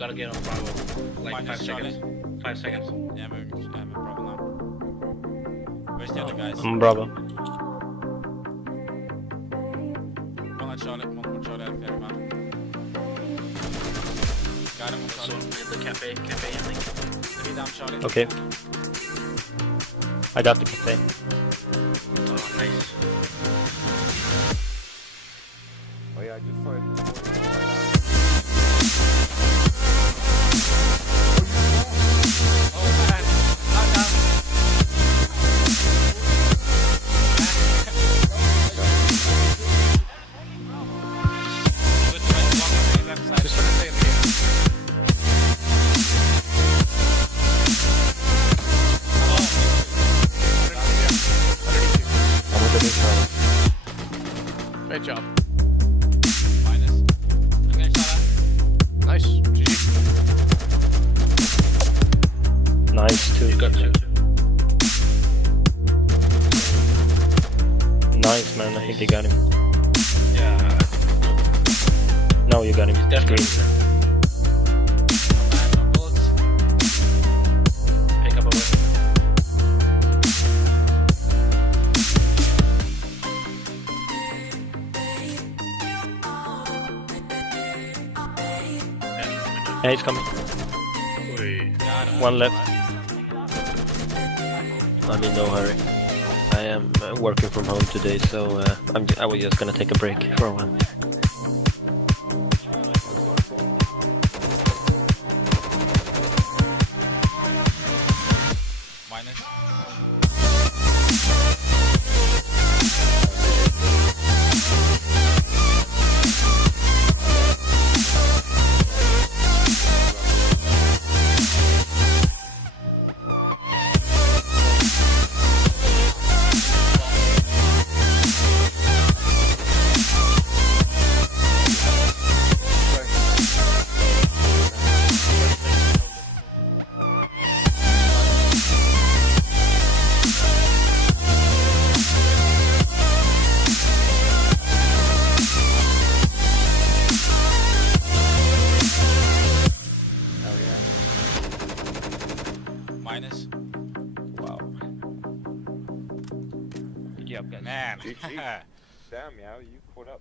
gotta get on Bravo. Like Minus 5 Charlie. seconds. 5 seconds. Yeah, I'm in Bravo now. Where's the other guys? Bravo. One at Charlie, one more Charlie at Fair man. Got him on So Charlie. in the cafe, I think. 3 down Charlie. Okay. I got the cafe. Oh, nice. Oh yeah, I just saw it. Oh man, not down. Good to rest block on the left side. Just gonna stay in here. I'm with the big tower. Great job. Minus. I'm gonna shot Nice. GG. Nice too. You got 2. Nice man, I think you got him. Yeah. No, you got him. He's definitely. Green. no bullets. Pick up a weapon. Yeah, he's coming. Got him. One left. I'm in no hurry. I am working from home today, so I was just gonna take a break for a while. Minus. Minus. Wow. Good job, guys. Man. GG. Damn, yeah, you caught up.